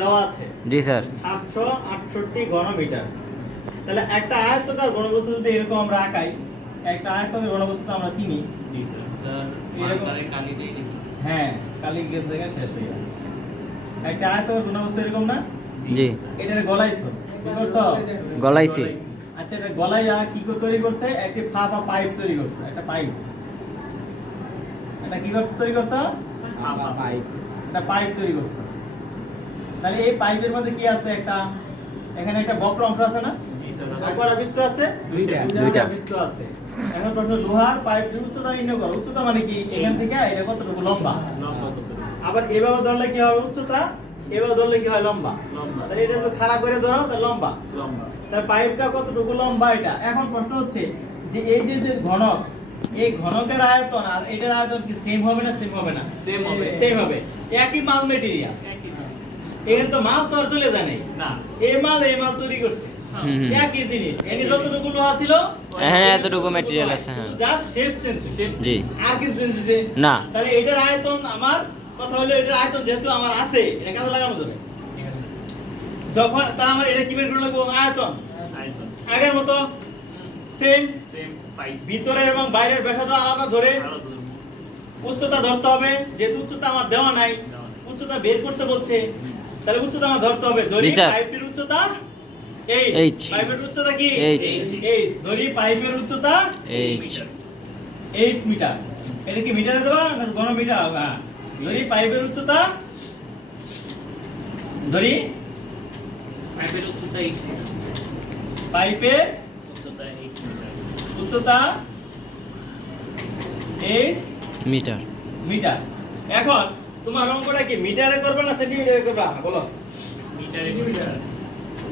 দেওয়া আছে। জি স্যার। সাতশো আটষট্টি ঘনমিটার। তাহলে একটা আয়তকার ঘনবস্তু যদি এরকম আমরা আঁকাই একটা আয়তকার ঘনবস্তু আমরা চিনি। স্যার। হ্যাঁ কালি গেছ জায়গায় শেষ হয়ে গেল। একটা আয়তকার ঘনবস্তু এরকম না? জি। এটার গলাইছো কি করছ? গলাইছি আচ্ছা এটা গলাইয়া কি করে তৈরি করছে? একটি ফাঁপা পাইপ তৈরি করছে একটা পাইপ। এটা কি করছে তৈরি করছ? একটা পাইপ তৈরি করছে। তাহলে এই পাইপের মধ্যে কি আছে একটা? এখানে একটা বক্র অংশ আছে না? কয়টা বৃত্ত আছে? দুইটা। দুইটা। বৃত্ত আছে। এখন প্রশ্ন লোহার পাইপের উচ্চতা নির্ণয় করো উচ্চতা মানে কি? এখান থেকে এটা কতটুকু? লম্বা। আবার এভাবে ধরলে কি হবে উচ্চতা? এভাবে ধরলে কি হয়? লম্বা। তাহলে এটা যদি খাড়া করে ধরো তাহলে লম্বা। তার পাইপটা কতটুকু লম্বা এটা? এখন প্রশ্ন হচ্ছে যে এই যে যে ঘনক এই ঘনকের আয়তন আর এটার আয়তন কি সেম হবে না সেম হবে না? সেম হবে। সেম হবে। একই মাল মেটেরিয়াল এখানে তো মাল তো আর চলে যায় নাই। না। এই মাল এই মাল তৈরি করছে। হুম। একই জিনিস। এনি যতটুকু লোহা ছিল হ্যাঁ, এতটুকু আছে, হ্যাঁ। জাস্ট শেপ চেঞ্জ জি। আর কিছু চেঞ্জ হয়েছে? না। তাহলে এটার আয়তন আমার কথা হলো এটার আয়তন যেহেতু আমার আছে এটা কাজে লাগানো যাবে। যখন তা আমার এটা কি বের করে লাগবো আয়তন। আগের মতো সেম ভিতরের এবং বাইরের ব্যাসার্ধ আলাদা ধরে উচ্চতা ধরতে হবে। যেহেতু উচ্চতা আমার দেওয়া নাই উচ্চতা বের করতে বলছে। তাহলে উচ্চতা আমার ধরতে হবে। ধরি পাইপের উচ্চতা এইচ পাইপের উচ্চতা কি? H. এইচ ধরি পাইপের উচ্চতা এইচ এইচ মিটার। এটা কি মিটারে দেবা না ঘন মিটার? হ্যাঁ। ধরি পাইপের উচ্চতা ধরি পাইপের উচ্চতা এইচ মিটার। পাইপের উচ্চতা এইচ মিটার। উচ্চতা এইচ মিটার। মিটার। এখন তোমার অঙ্কটা কি মিটারে করবে না সেন্টিমিটারে করবে? বলো। মিটারে মিটার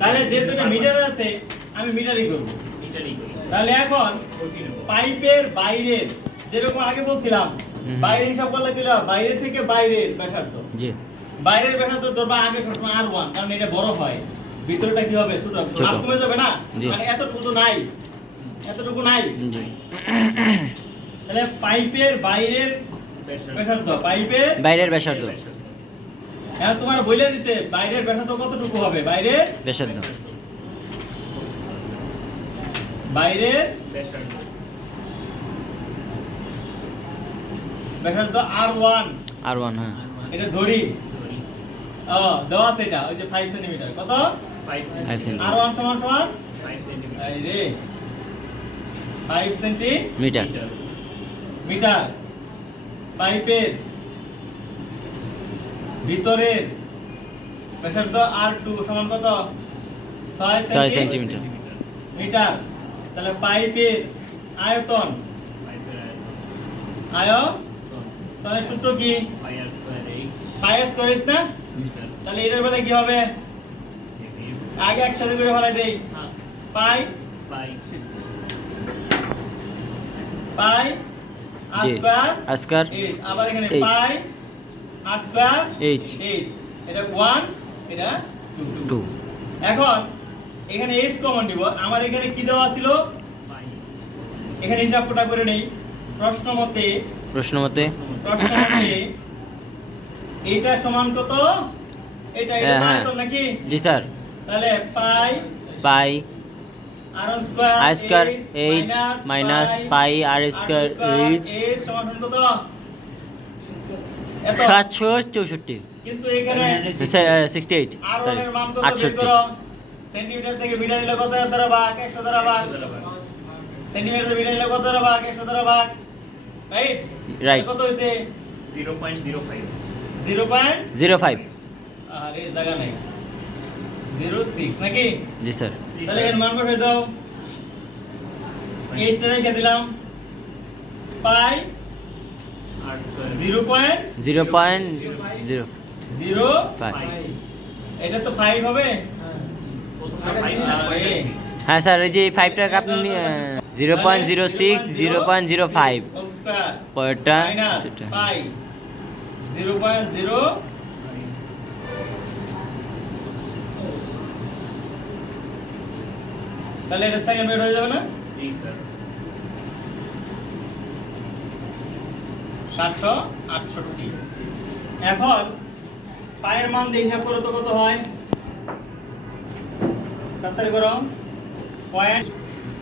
তাহলে যেহেতু এটা মিটারে আছে আমি মিটারই করব। মিটারই করি তাহলে এখন পাইপের বাইরের যেরকম আগে বলছিলাম বাইরে হিসাব করলে হবে? বাইরে থেকে বাইরের ব্যাসার্ধ। জি। বাইরের ব্যাসার্ধ ধরবা আগে সবসময় আর ওয়ান কারণ এটা বড় হয়। ভিতরটা কি হবে? ছোট। ছোট। মাপ কমে যাবে না? মানে এতটুকু তো নাই। এতটুকু নাই। তাহলে পাইপের বাইরের ব্যাসার্ধ বাইরের ব্যাসার্ধ হ্যাঁ তোমার বলে দিছে বাইরের ব্যাসার্ধ কতটুকু হবে? বাইরের ব্যাসার্ধ বাইরের ব্যাসার্ধ ব্যাসার্ধ আর ওয়ান। আর ওয়ান হ্যাঁ। এটা ধরি। ও দেওয়া আছে এটা ওই যে ফাইভ সেন্টিমিটার কত? ফাইভ ফাইভ আর সেন্টিমিটার ওয়ান সমান সমান? ফাইভ সেন্টিমিটার রে। Five centimetre. মিটার। পাইপের ভিতরের ব্যাসার্ধ আর টু সমান কত? ছয় সেন্টিমিটার। মিটার। তাহলে পাইপের আয়তন। পাইপের আয় তাহলে সূত্র কি? Pi r square H. Pi square না? তাহলে এটার বেলা কি হবে? আগে একসাথে করে ফেলাই দেই। হ্যাঁ। পাই? পাই। পাই জি। আজকার আবার এখানে pi r square H H এটা ওয়ান এটা টু এখন এখানে এইচ কমন নিব আমার এখানে কি দেওয়া ছিল? এখানে হিসাব কোটা করে নেই। প্রশ্ন মতে প্রশ্ন মতে প্রশ্ন মতে এইটা সমান কত? এটা এটা হ্যাঁ, তো হ্যাঁ। আয়তন নাকি? জি স্যার। তাহলে pi pi r square H minus pi r square H সাতশো চৌষট্টি। কিন্তু এখানে সিক্সটি এইট আর এর মান কত বের আটষট্টি। করো সেন্টিমিটার থেকে মিটার নিলে কত দ্বারা ভাগ? 100 দ্বারা ভাগ। সেন্টিমিটার থেকে মিটার নিলে কত দ্বারা ভাগ? 100 দ্বারা ভাগ। Right Right. কত হইছে zero point zero five 0. Zero five আরে জায়গা নাই। 06 নাকি? জি স্যার। তাহলে এর মান বসাই দাও। এইচ টা রেখে দিলাম। Pi r square 0.0 zero point zero five এটা তো 5 হবে? ফাইভ তারপরে আরে। হ্যাঁ স্যার এই যে ফাইভটাকে আপনি zero point zero six zero point zero five whole square পরেরটা মাইনাস তাহলে এটা সেকেন্ড বের হয়ে যাবে না? জি স্যার। সাতশো আটষট্টি এখন পায়ের মান দিয়ে হিসাব করো তো কত হয়? তাড়াতাড়ি করো। পয়েন্ট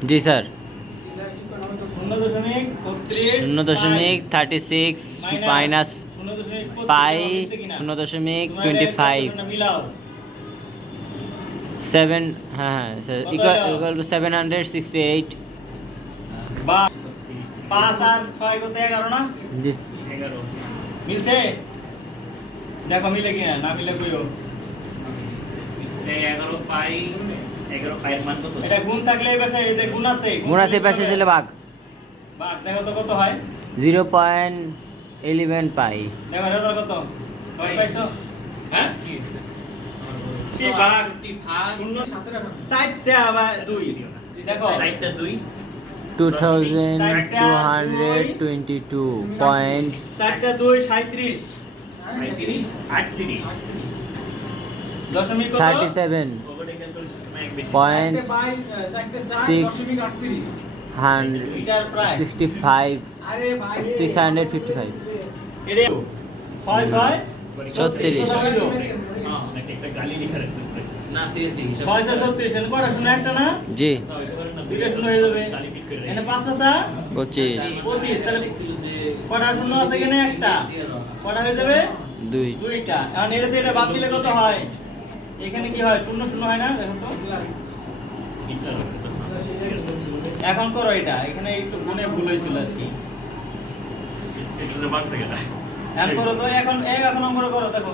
জি স্যার। শূন্য দশমিক ছত্রিশ শূন্য দশমিক থার্টি সিক্স মাইনাস শূন্য দশমিক পাই শূন্য দশমিক টোয়েন্টি ফাইভ মিলাও। সেভেন হ্যাঁ হ্যাঁ equal to seven hundred sixty eight পাঁচ আর ছয় কত এগারো না? এগারো মিলছে? দেখো মিলে কিনা না মিলে কইও। এগারো পাই এগারো পায়ের মান কত এটা গুণ থাকলে এই পাশে এদের গুণ আছে গুণ থাকলে পাশে। ছিল বাঘ। বাঘ দেখো তো কত হয়। Zero point eleven pi. দেখো রেজাল্ট কত? সবাই পাইছো? হ্যাঁ? কি বাঘ শূন্য চারটা বা দুই। দেখো। Two thousand two hundred twenty two point চারটা দুই সাঁত্রিশ পঁয়ত্রিশ আটত্রিশ। দশমিক কত? থার্টি সেভেন ওগুলো কিন্তু সময় এক বেশি। পয়েন্ট সিক্স হান্ড্রেড এটার প্রায়। Sixty five six hundred fifty five এটা ছয় ছয়? ছত্রিশ। নাকি একটা গালি লিখা রাখছে উপরে। ছয় ছয় ছত্রিশ এনে কটা শূন্য একটা না? জি। হয়ে যাবে। গালি ঠিক করে। এনে পাঁচ পাঁচা? পঁচিশ। পঁচিশ তাহলে কটা আছে এখানে একটা? কটা হয়ে যাবে? দুই। দুইটা। এখন এটাতে এটা বাদ দিলে কত হয়? এখানে কি হয়? শূন্য শূন্য হয় না? দেখো তো। এখন করো এটা। এখানে একটু গুণে ভুল হয়েছিল আর কি। এখন করো তো। এখন এক এখন নম্বরে করো দেখো।